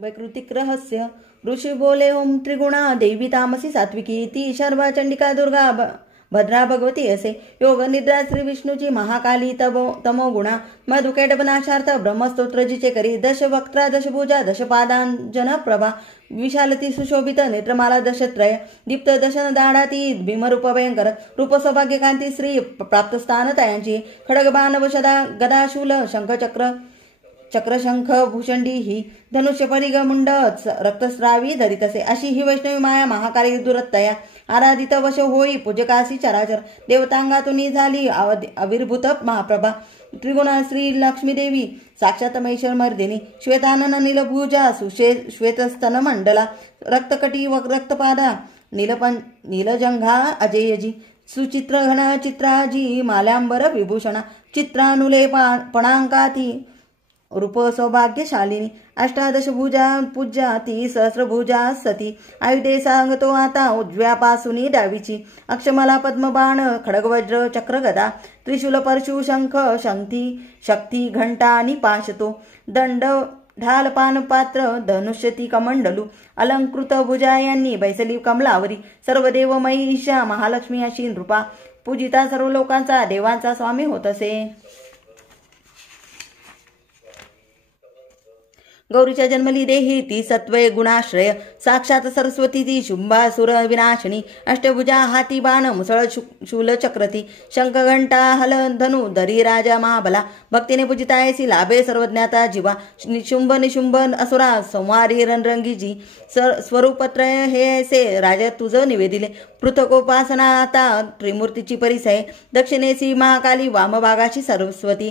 वैकृतिक रहस्य ऋषी बोले ओम त्रिगुणा देवी तामसी सात्विकी ती शर्वा चंडिका दुर्गा भद्रा भगवती असे. योग निद्रा श्री विष्णूची महाकाली तमोगुणा मधुकेटपनाशार्थ ब्रह्मस्तोत्र जिचे करी दश वक्त्रा दशभुजा दशपादांजन प्रभा विशालती सुशोभित नेत्रमाला दशत्रय दीप्त दशन दाढाती भीमरूप भयंकर रूप सौभाग्य कांती श्री प्राप्त स्थान तयांची खडग बाण वशदा गदाशूल शंख चक्रशंख भूषंडी ही धनुष्य परिग मुंड रक्तस्रावी धरित असे. अशी ही वैष्णवी माया महाकाली दुरत्तया आराधित वश होई पूजकासी चराचर देवतांगातून झाली आविर्भूत महाप्रभा त्रिगुणा श्री लक्ष्मी देवी साक्षात महेश्वर मर्दिनी श्वेतानन नीलभुजा श्वेतस्तन मंडला रक्तकटी व रक्तपादा नीलजंघा अजयजी सुचित्र घन चित्राजी माल्यांबर विभूषणा चित्रानुले पणांकाती रूप सौभाग्यशालिनी अष्टादश भुजा पूज्या ती सहस्रभुजा सती आयुधे सांगतो आता उजव्यापासून डावीची अक्षमला पद्मबाण खडगवज्र चक्र गदा त्रिशूल परशु शंख शक्ती घंटा आणि पाशतो दंड ढाल पान पात्र धनुष्यती कमंडलू अलंकृत भुजा यांनी बैसली कमलावरी सर्व देव महिषा महालक्ष्मी अशी नृपा पूजिता सर्व लोकांचा देवांचा स्वामी होत असे. गौरीच्या जन्मली देही ती सत्वय गुणाश्रय साक्षात सरस्वती ती शुंभासुर विनाशिनी अष्टभुजा हाती बाण मुसळ शूल चक्रती शंख घंटा हल धनु धरी राजा महाबला भक्तीने पूजितायसी लाभे सर्वज्ञाता जीवा निशुंभ निशुंभ असुरा संवारी रणरंगीजी स्वरूपत्रय हे ऐसे राजा तुझ निवेदिले पृथकोपासना आता त्रिमूर्तीची परिसय दक्षिणेसी महाकाली वामभागाची सरस्वती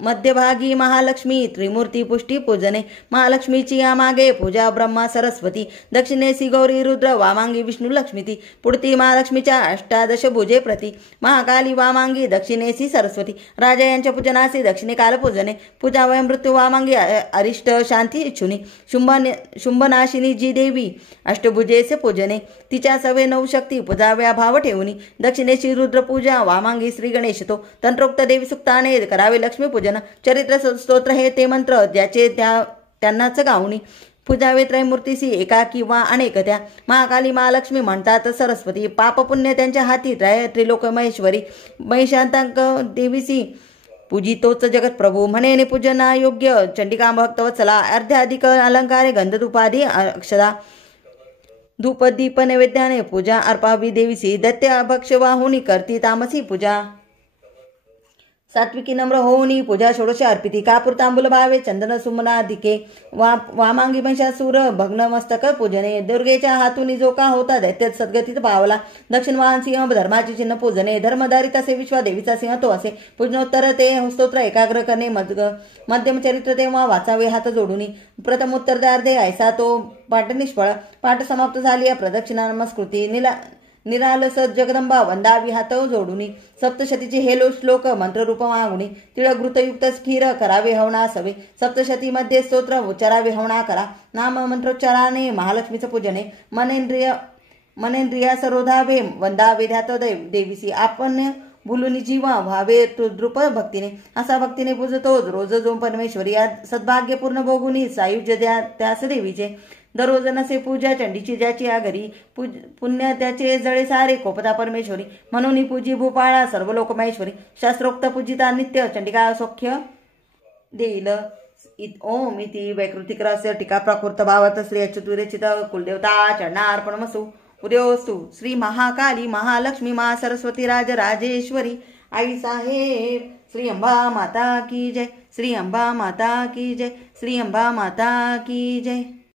मध्यभागी महालक्ष्मी त्रिमूर्ती पुष्टी पूजने महालक्ष्मीची यामागे पूजा ब्रह्मा सरस्वती दक्षिणेसी गौरी रुद्र वामांगी विष्णू लक्ष्मीती पुढती महालक्ष्मीच्या अष्टादश भुजे प्रती महाकाली वामांगी दक्षिणेसी सरस्वती राजा यांच्या पूजनासी दक्षिणेकाल पूजने पूजा वय मृत्यू वामांगी अरिष्ट शांती इच्छुनी शुंभनाशिनी जी देवी अष्टभुजेचे पूजने तिच्या सवे नऊ शक्ती पूजाव्या भाव ठेवणी दक्षिणेची रुद्र पूजा वामांगी श्री गणेश तो तंत्रोक्त देवी सुक्ताने करावे लक्ष्मी पूजन चरित्र स्तोत्र हे ते मंत्र ज्याचे त्यांनाच गावणी पूजावे त्रयमूर्तीसी एका किंवा अनेक त्या महाकाली महालक्ष्मी म्हणतात सरस्वती पाप पुण्य त्यांच्या हाती त्रिलोक महेश्वरी महिषांतांक देवीसी पूजितोच जगत प्रभू म्हणे पूजना योग्य चंडिका भक्तवत्सला अर्ध्याधिक अलंकारे गंधधूपादी अक्षदा धूप दीप नैवेद्याने पूजा अर्पावी देवीसी दैत्य भक्ष वाहुनी करती तामसी पूजा सात्विकी नम्र होऊनी पूजा षोडश अर्पिती कापूर तांबूल भावे चंदन सुमनादिके वामांगी महिषासूर भग्न मस्तक पूजने दुर्गेच्या हातून जो का होता दैत्य सद्गतीत पावला दक्षिण वाहन सिंह धर्माचे चिन्ह पूजने धर्मधारित असे विश्वा देवीचा सिंह तो असे पूजनोत्तर ते स्तोत्र एकाग्र करणे मध्यम चरित्र तेव्हा वाचावे हात जोडून प्रथम उत्तरार्धे ऐसा तो पाठ निष्फळ पाठ समाप्त झाली प्रदक्षिणा नमस्कृती निरालस जगदंबा वंदावी हात जोडुनी सप्तशतीचे हेलो श्लोक मंत्ररूप मागुनी तिळघृतयुक्त स्थिर करावे हवना सवे सप्तशती मध्ये स्तोत्र उच्चारावे हवना करा नाम मंत्रोच्चाराने महालक्ष्मीचं पूजने मनेंद्रिया सरोधावे वंदावे ध्यात देवीसी आपण भुलुनी जीवा व्हावे द्रुप भक्तीने असा भक्तीने पूजतो रोज जो परमेश्वरी या सद्भाग्यपूर्ण भोगुनी सायुज्य त्यास देवीचे दररोज नसे पूजा चंडीची ज्याची आगरी पुण्य त्याचे जळे सारे कोपदा परमेश्वरी म्हणून पूजी भूपाळा सर्व लोक महेश्वरी शास्त्रोक्त पूजिता नित्य चंडिका सौख्य देईल. ओम इति वैकृतिक रहस्य टीका प्राकृत भावात श्री अच्युतविरचित कुलदेवता चरणार्पणमस्तु. उदयोस्तु. श्री महाकाली महालक्ष्मी मा सरस्वती राजेश्वरी आई साहेब. श्री अंबा माता की जय. श्री अंबा माता की जय. श्री अंबा माता की जय.